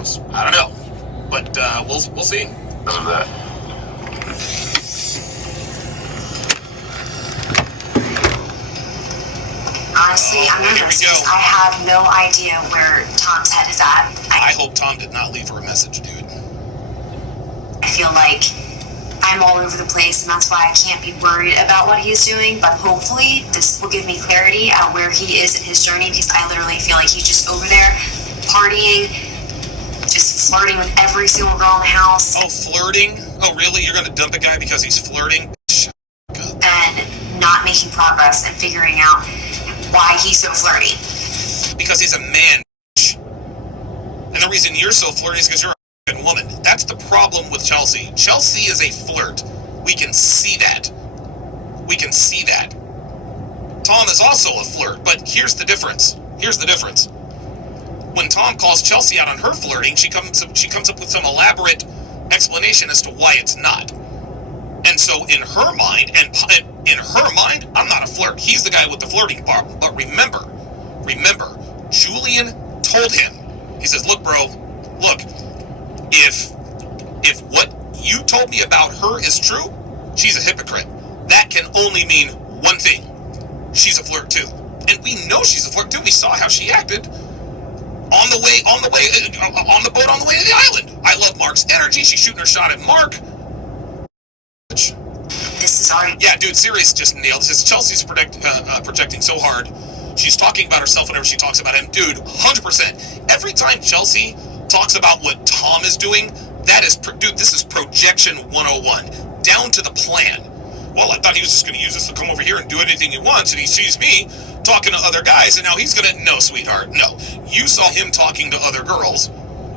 goes. I don't know, but we'll see. Because of that. Honestly, I'm nervous because I have no idea where Tom's head is at. I hope Tom did not leave her a message, dude. I feel like I'm all over the place, and that's why I can't be worried about what he's doing, but hopefully this will give me clarity on where he is in his journey, because I literally feel like he's just over there partying, just flirting with every single girl in the house. Oh, flirting? Oh, really? You're gonna dump a guy because he's flirting? And not making progress and figuring out why he's so flirty. Because he's a man. And the reason you're so flirty is because you're a woman. That's the problem with Chelsea. Chelsea is a flirt. We can see that. We can see that. Tom is also a flirt, but here's the difference. Here's the difference. When Tom calls Chelsea out on her flirting, she comes up with some elaborate explanation as to why it's not. And so in her mind, I'm not a flirt. He's the guy with the flirting part. But remember, Julian told him, he says, look, bro, look, if what you told me about her is true, she's a hypocrite. That can only mean one thing. She's a flirt too. And we know she's a flirt too. We saw how she acted on the boat on the way to the island. I love Mark's energy. She's shooting her shot at Mark. This is already... Yeah, dude, Sirius just nailed this. Chelsea's projecting so hard. She's talking about herself whenever she talks about him. Dude, 100%. Every time Chelsea talks about what Tom is doing, this is projection 101. Down to the plan. Well, I thought he was just going to use this to come over here and do anything he wants, and he sees me talking to other guys, and now he's going to... No, sweetheart, no. You saw him talking to other girls,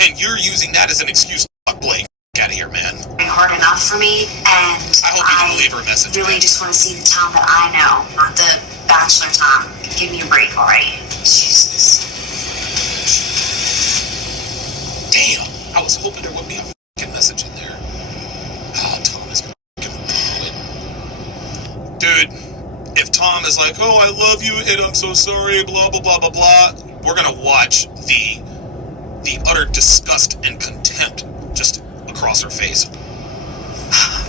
and you're using that as an excuse to fuck Blake. Get out of here, man. Hard enough for me, and I hope you can believe her message. I really just want to see the Tom that I know, not the Bachelor Tom. Give me a break already. Jesus. Damn, I was hoping there would be a fucking message in there. Oh, Tom is gonna fucking blow it. Dude, if Tom is like, oh, I love you, and I'm so sorry, blah, blah, blah, blah, blah, we're gonna watch the utter disgust and contempt just across her face.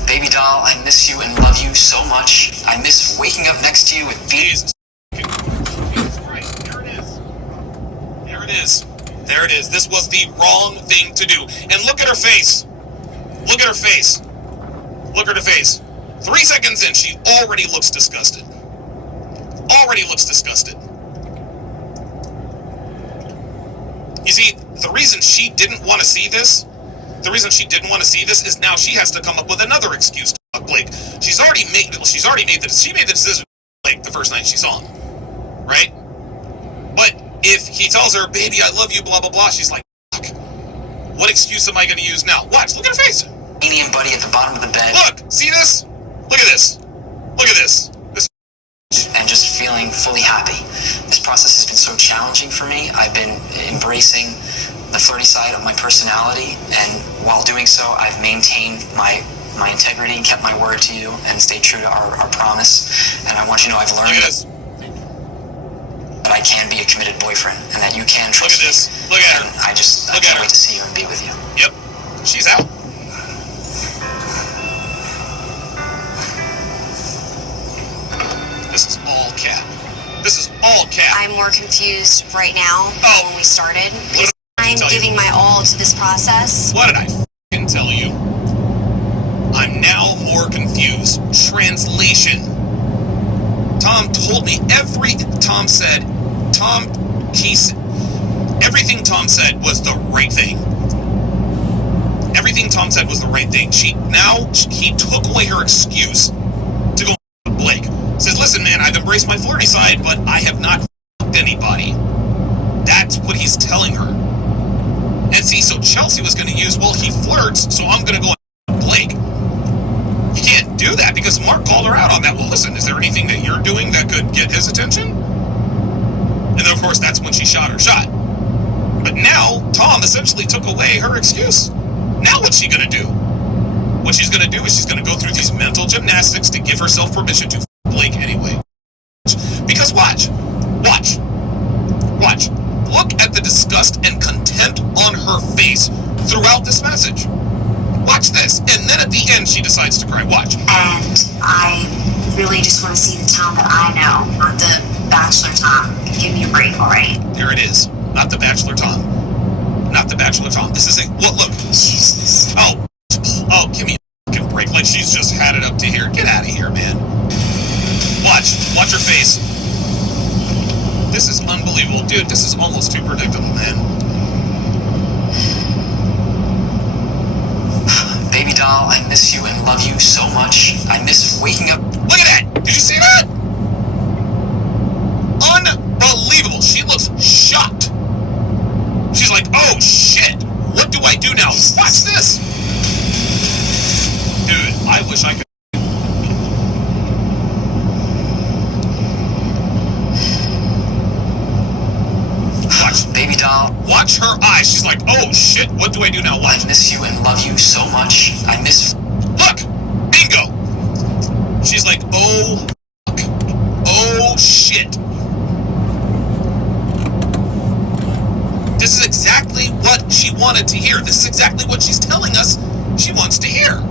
Baby doll, I miss you and love you so much. I miss waking up next to you with Jesus Christ, there it is. There it is. There it is. This was the wrong thing to do. And look at her face. Look at her face. Look at her face. 3 seconds in, she already looks disgusted. Already looks disgusted. You see, the reason she didn't want to see this is now she has to come up with another excuse to fuck Blake. She made the decision to Blake the first night she saw him. Right? But if he tells her, baby, I love you, blah, blah, blah, she's like, fuck. What excuse am I going to use now? Watch, look at her face. Amy and Buddy at the bottom of the bed. Look, see this? Look at this. Look at this. And just feeling fully happy. This process has been so challenging for me. I've been embracing the flirty side of my personality, and while doing so, I've maintained my integrity and kept my word to you and stayed true to our promise. And I want you to know I've learned that I can be a committed boyfriend and that you can trust me. Look at this. Look at her. I can't wait to see you and be with you. Yep. She's out. This is all cap. This is all cap. I'm more confused right now than when we started, because I'm giving my all to this process. What did I f***ing tell you? I'm now more confused. Translation. Tom told me everything Tom said was the right thing. Everything Tom said was the right thing. He took away her excuse to go with Blake. Says, listen, man, I've embraced my flirty side, but I have not f***ed anybody. That's what he's telling her. And see, so Chelsea was going to use, well, he flirts, so I'm going to go and Blake. You can't do that because Mark called her out on that. Well, listen, is there anything that you're doing that could get his attention? And then, of course, that's when she shot her shot. But now, Tom essentially took away her excuse. Now what's she going to do? What she's going to do is she's going to go through these mental gymnastics to give herself permission to Blake anyway. Because watch. look at the disgust and contempt on her face throughout this message. Watch this. And then at the end, she decides to cry. Watch. And I really just want to see the Tom that I know, not the Bachelor Tom. Give me a break, alright? There it is. Not the Bachelor Tom. Not the Bachelor Tom. This is a... What? Look. Jesus. Oh, give me a fucking break. Like she's just had it up to here. Get out of here, man. Watch her face. This is unbelievable. Dude, this is almost too predictable, man. Baby doll, I miss you and love you so much. I miss waking up. Look at that! Did you see that? Unbelievable. She looks shocked. She's like, oh shit, what do I do now? Watch this. Dude, I wish I could. Watch. Baby doll, Watch her eyes. She's like, oh shit, what do I do now? Watch. I miss you and love you so much. I miss. Look! Bingo! She's like, oh, fuck. Oh, shit. This is exactly what she wanted to hear. This is exactly what she's telling us she wants to hear.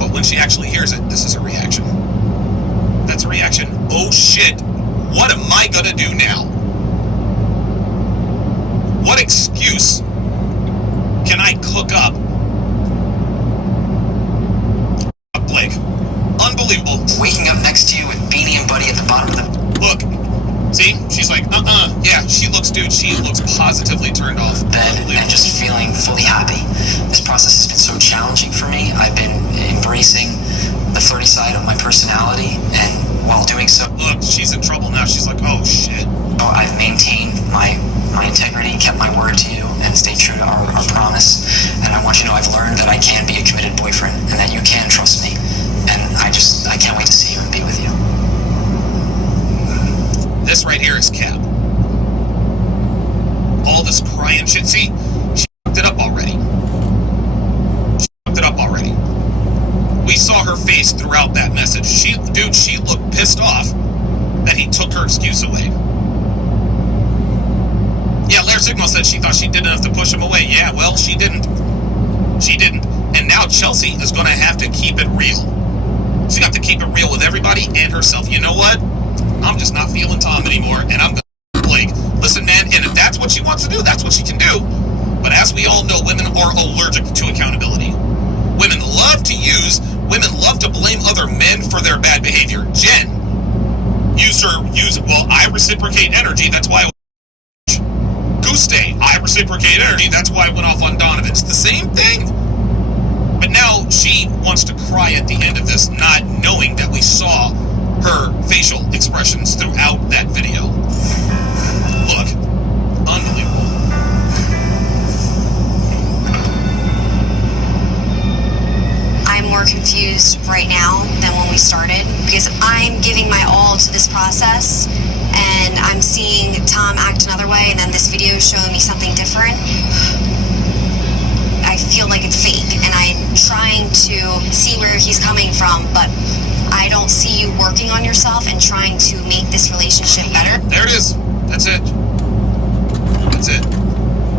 But when she actually hears it, this is her reaction. That's a reaction. Oh, shit. What am I gonna do now? What excuse can I cook up? Blake. Unbelievable. Waking up next to you with Beanie and Buddy at the bottom of the. Look. See? She's like, Yeah, she looks positively turned off. Bed and just feeling fully happy. This process has been so challenging for me. I've been embracing the flirty side of my personality, and while doing so, Look, she's in trouble now. She's like, oh, shit. I've maintained my integrity, kept my word to you, and stayed true to our promise. And I want you to know I've learned that I can be a committed boyfriend, and that you can trust me. And I can't wait to see you and be with you. This right here is Cap. All this crying shit. See, she fucked it up already. We saw her face throughout that message. She looked pissed off that he took her excuse away. Yeah, Lair Signal said she thought she did enough to push him away. Yeah, well, she didn't. And now Chelsea is going to have to keep it real. She's going to have to keep it real with everybody and herself. You know what? I'm just not feeling Tom anymore, and I'm going to Blake. Listen, man, and if that's what she wants to do, that's what she can do. But as we all know, women are allergic to accountability. Women love to blame other men for their bad behavior. Jen I reciprocate energy, that's why Guste, I reciprocate energy, that's why I went off on Donovan. It's the same thing. But now she wants to cry at the end of this, not knowing that we saw her facial expressions throughout that video. Look, unbelievable. I'm more confused right now than when we started because I'm giving my all to this process and I'm seeing Tom act another way and then this video is showing me something different. I feel like it's fake and I'm trying to see where he's coming from, but I don't see you working on yourself and trying to make this relationship better. There it is. That's it.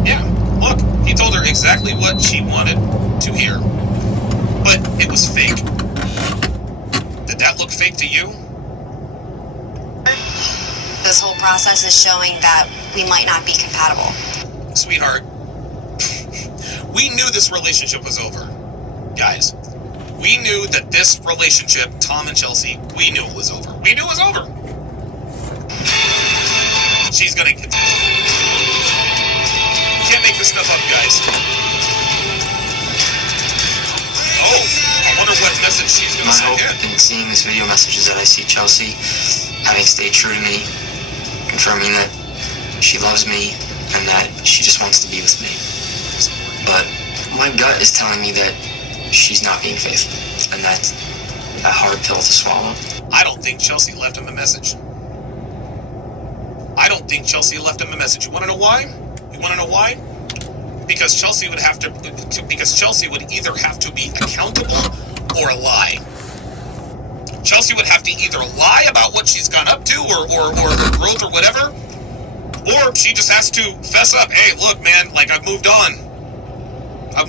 Yeah, look, he told her exactly what she wanted to hear. But it was fake. Did that look fake to you? This whole process is showing that we might not be compatible. Sweetheart, we knew this relationship was over. Guys, we knew that this relationship, Tom and Chelsea, we knew it was over. We knew it was over. She's gonna get... Can't make this stuff up, guys. Oh, I wonder what message she's gonna My send hope in. in seeing this video message is that I see Chelsea having stayed true to me, confirming that she loves me and that she just wants to be with me. But my gut is telling me that she's not being faithful, and that's a hard pill to swallow. I don't think Chelsea left him a message. You wanna know why? Because Chelsea would either have to be accountable or lie. Chelsea would have to either lie about what she's gone up to or her growth or whatever, or she just has to fess up. Hey, look, man, like I've moved on. I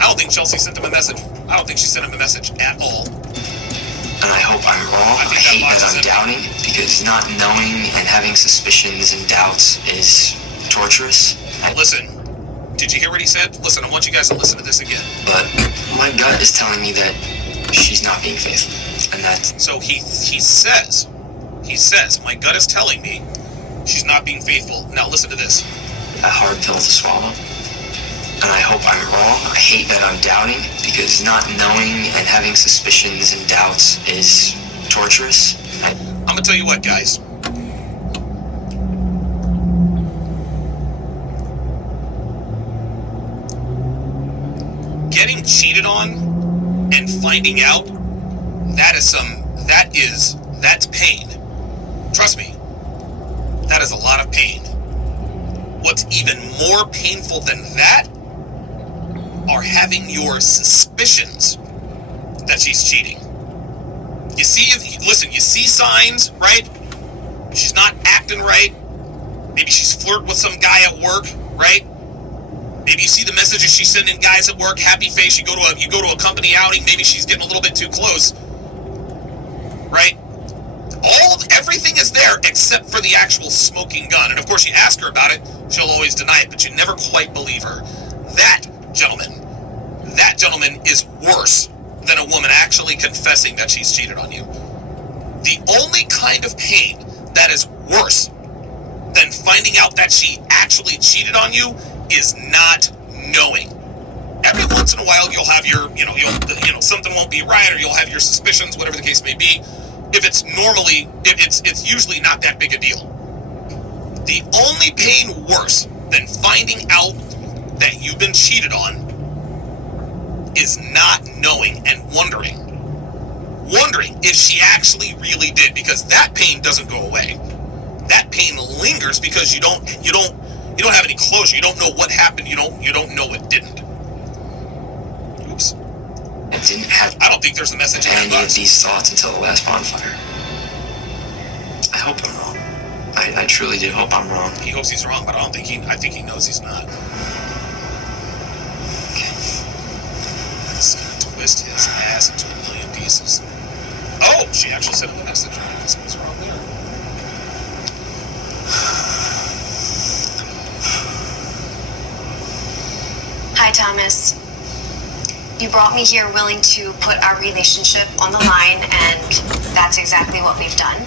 don't think Chelsea sent him a message. I don't think she sent him a message at all. And I hope I'm wrong. I hate that I'm doubting, because not knowing and having suspicions and doubts is torturous. Listen, did you hear what he said? Listen, I want you guys to listen to this again. But my gut is telling me that she's not being faithful. And that... So he says, my gut is telling me she's not being faithful. Now listen to this. A hard pill to swallow. And I hope I'm wrong. I hate that I'm doubting, because not knowing and having suspicions and doubts is torturous. I'm gonna tell you what, guys. Getting cheated on and finding out, that's pain. Trust me, that is a lot of pain. What's even more painful than that are having your suspicions that she's cheating. You see signs, right? She's not acting right. Maybe she's flirting with some guy at work, right? Maybe you see the messages she's sending guys at work, happy face. You go to a company outing, maybe she's getting a little bit too close, right? Everything is there except for the actual smoking gun. And of course, you ask her about it, she'll always deny it, but you never quite believe her. That gentleman is worse than a woman actually confessing that she's cheated on you. The only kind of pain that is worse than finding out that she actually cheated on you is not knowing. Every once in a while, you'll have your, something won't be right, or you'll have your suspicions, whatever the case may be. It's usually not that big a deal. The only pain worse than finding out that you've been cheated on is not knowing and wondering if she actually really did, because that pain doesn't go away. That pain lingers because you don't have any closure. You don't know what happened. You don't know what didn't. Oops. I don't think there's a message in any of these thoughts until the last bonfire. I hope I'm wrong. I truly do hope I'm wrong. He hopes he's wrong, but I think he knows he's not. Okay. He's gonna twist his ass into a million pieces. Oh, she actually sent him a message. What's wrong there? Hi, Thomas. You brought me here willing to put our relationship on the line, and that's exactly what we've done.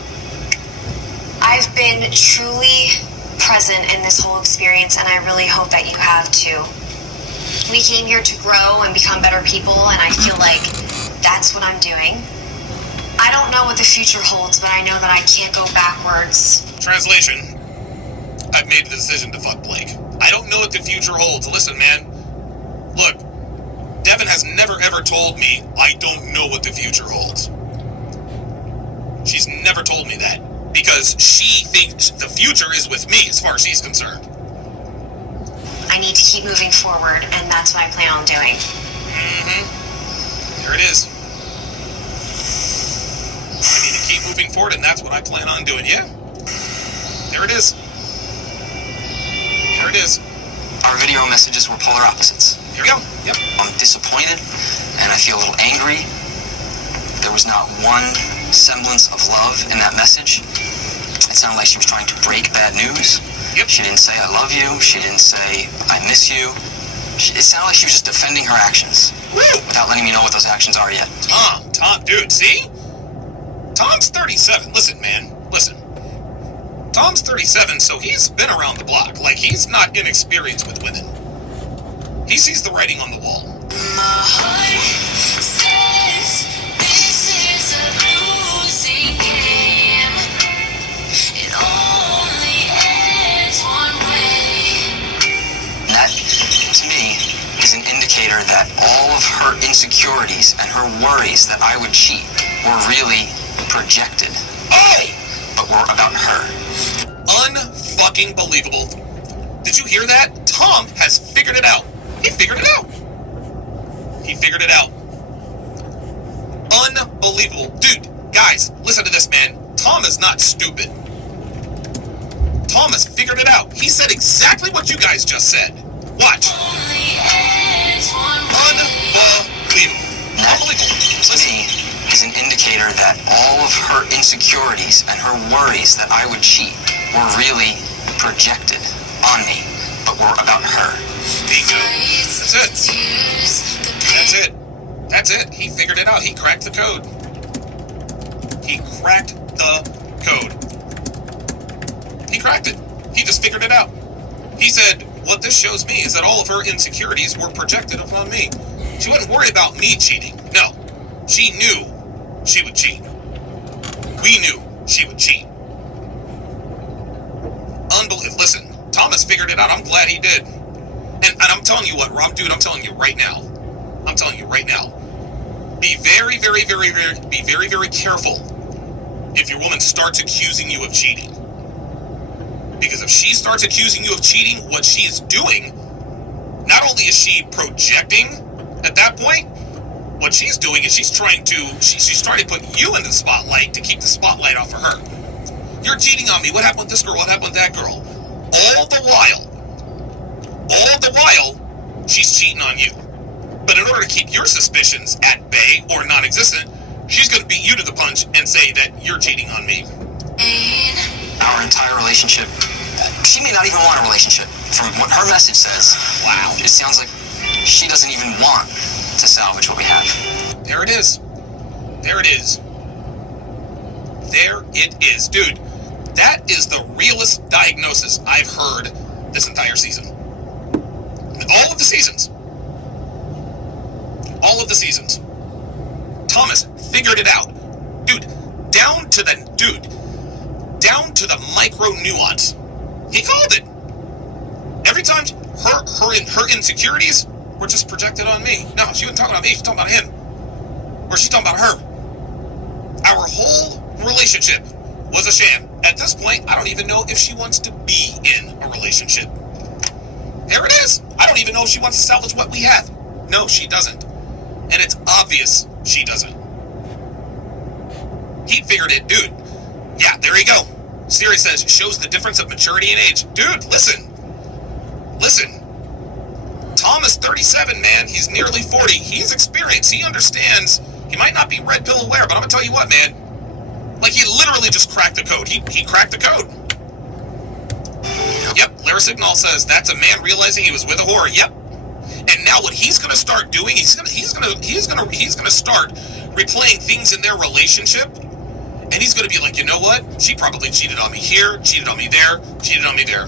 I've been truly present in this whole experience, and I really hope that you have too. We came here to grow and become better people, and I feel like that's what I'm doing. I don't know what the future holds, but I know that I can't go backwards. Translation. I've made the decision to fuck Blake. I don't know what the future holds. Listen, man. Look, Devin has never ever told me I don't know what the future holds. She's never told me that, because she thinks the future is with me as far as she's concerned. I need to keep moving forward, and that's what I plan on doing. There it is. I need to keep moving forward, and that's what I plan on doing. Yeah. There it is. There it is. Our video messages were polar opposites. Here we go. Yep. I'm disappointed, and I feel a little angry. There was not one semblance of love in that message. It sounded like she was trying to break bad news. Yep. She didn't say, I love you. She didn't say, I miss you. It sounded like she was just defending her actions. Woo! Without letting me know what those actions are yet. Tom, dude, see? Tom's 37. Listen, man, listen. Tom's 37, so he's been around the block. Like, he's not inexperienced with women. He sees the writing on the wall. My heart says this is a losing game. It only ends one way. That, to me, is an indicator that all of her insecurities and her worries that I would cheat were really projected. Oh! But were about her. Unfucking believable. Did you hear that? Tom has figured it out. He figured it out. He figured it out. Unbelievable. Dude, guys, listen to this, man. Tom is not stupid. Tom has figured it out. He said exactly what you guys just said. Watch. Unbelievable. That, Unbelievable. to me, is an indicator that all of her insecurities and her worries that I would cheat were really projected on me, but were about her. Bingo. That's it. That's it. That's it. He figured it out. He cracked the code. He cracked the code. He cracked it. He just figured it out. He said, what this shows me is that all of her insecurities were projected upon me. She wasn't worried about me cheating. No. She knew she would cheat. We knew she would cheat. Unbelievable. Listen, Thomas figured it out. I'm glad he did. And I'm telling you what, Rob, dude, I'm telling you right now. I'm telling you right now. Be very, very, very, be very, very careful if your woman starts accusing you of cheating. Because if she starts accusing you of cheating, what she is doing, not only is she projecting at that point, what she's doing is she's trying to put you in the spotlight to keep the spotlight off of her. You're cheating on me. What happened with this girl? What happened with that girl? All the while, she's cheating on you. But in order to keep your suspicions at bay or non-existent, she's going to beat you to the punch and say that you're cheating on me. Our entire relationship, she may not even want a relationship. From what her message says, Wow. it sounds like she doesn't even want to salvage what we have. There it is. There it is. There it is. Dude, that is the realest diagnosis I've heard this entire season. All of the seasons. All of the seasons. Thomas figured it out. Dude, down to the micro nuance. He called it. Every time her insecurities were just projected on me. No, she wasn't talking about me, she's talking about him. Or she's talking about her. Our whole relationship was a sham. At this point, I don't even know if she wants to be in a relationship. There it is. I don't even know if she wants to salvage what we have. No, she doesn't. And it's obvious she doesn't. He figured it, dude. Yeah, there you go. Siri says, shows the difference of maturity and age. Dude, listen. Tom is 37, man. He's nearly 40. He's experienced. He understands. He might not be red pill aware, but I'm going to tell you what, man. Like, he literally just cracked the code. He cracked the code. Yep, Lara Signal says, that's a man realizing he was with a whore. Yep. And now what he's going to start doing, he's going to start replaying things in their relationship. And he's going to be like, you know what? She probably cheated on me here, cheated on me there, cheated on me there.